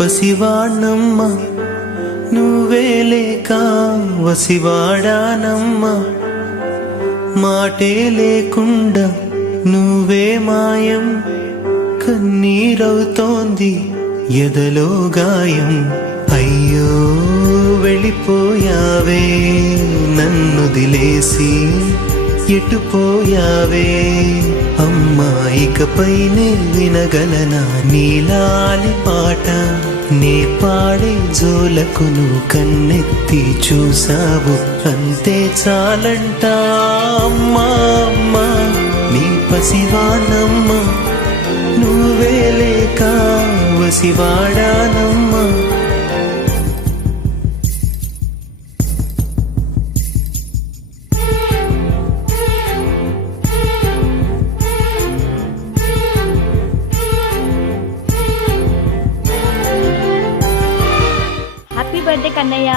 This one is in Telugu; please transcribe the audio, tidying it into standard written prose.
పసివాణమ్మ నువ్వే లేక వసివాడానమ్మా, మాటే లేకుండా నువ్వే మాయం, కన్నీరవుతోంది ఎదలో గాయం. అయ్యో వెళ్ళిపోయావే నన్ను దిలేసి, ఎటుపోయావే అమ్మా, ఇకపైనే వినగలనా నీలాలి పాట, నే పాడే జోలకు నువ్వు కన్నెత్తి చూసావు, అంతే చాలంట అమ్మా అమ్మా. నీ పసివానమ్మా నువ్వే లేక వసివాడానమ్మా. Happy birthday Kannayya.